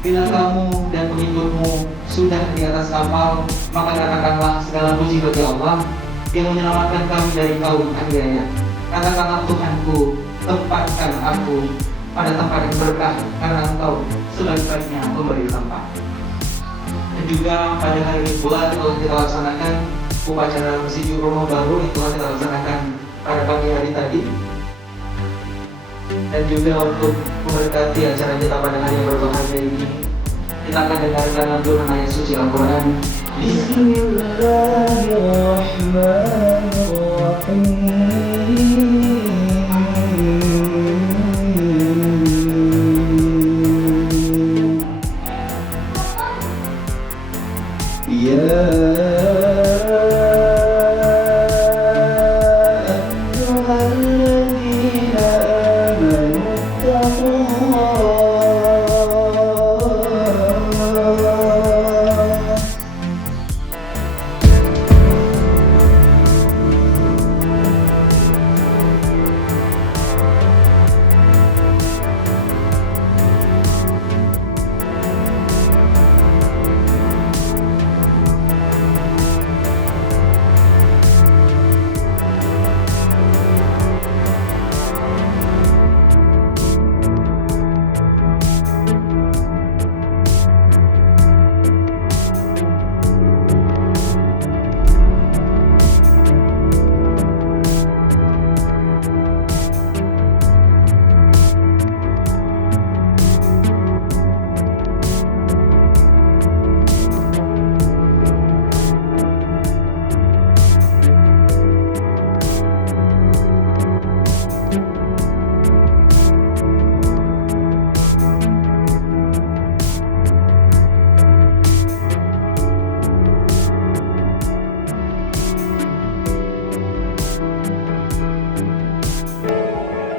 Bila kamu dan pengikutmu sudah di atas kapal, maka katakanlah segala puji bagi Allah yang menyelamatkan kami dari kaum aniaya. Katakanlah, Tuhanku, tempatkan aku pada tempat yang berkah, karena Engkau sebaik-baiknya memberi tempat. Dan juga pada hari ini pula telah kita laksanakan upacara menuju rumah baru yang telah kita laksanakan pada pagi hari tadi. Dan juga untuk memberkati acara kita pada hari yang berbahagia ini, kita akan dengarkan lantunan ayat suci Al-Quran.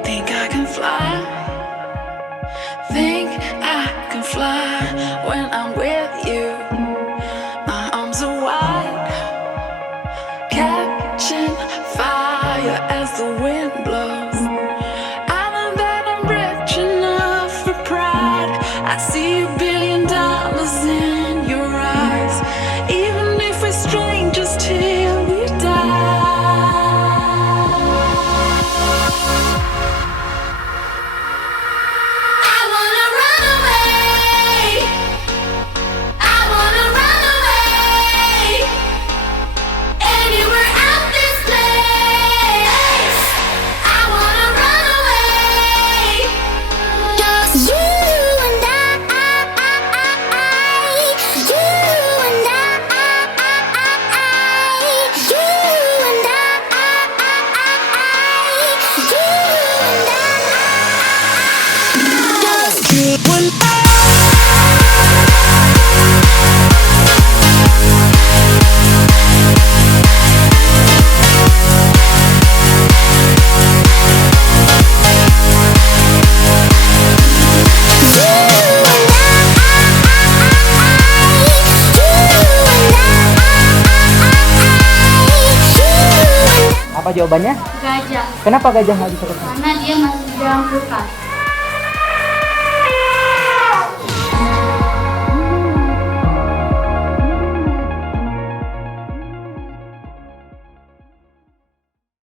Think I can fly. Think I can fly when I'm with you. My arms are wide, catching fire as the wind blows. I know that I'm rich enough for pride. I see $1 billion in your eyes, even if we're strangers till we die. Apa jawabannya? Gajah, Kenapa gajah nggak bisa ketemu? karena dia masih di dalam kulkas.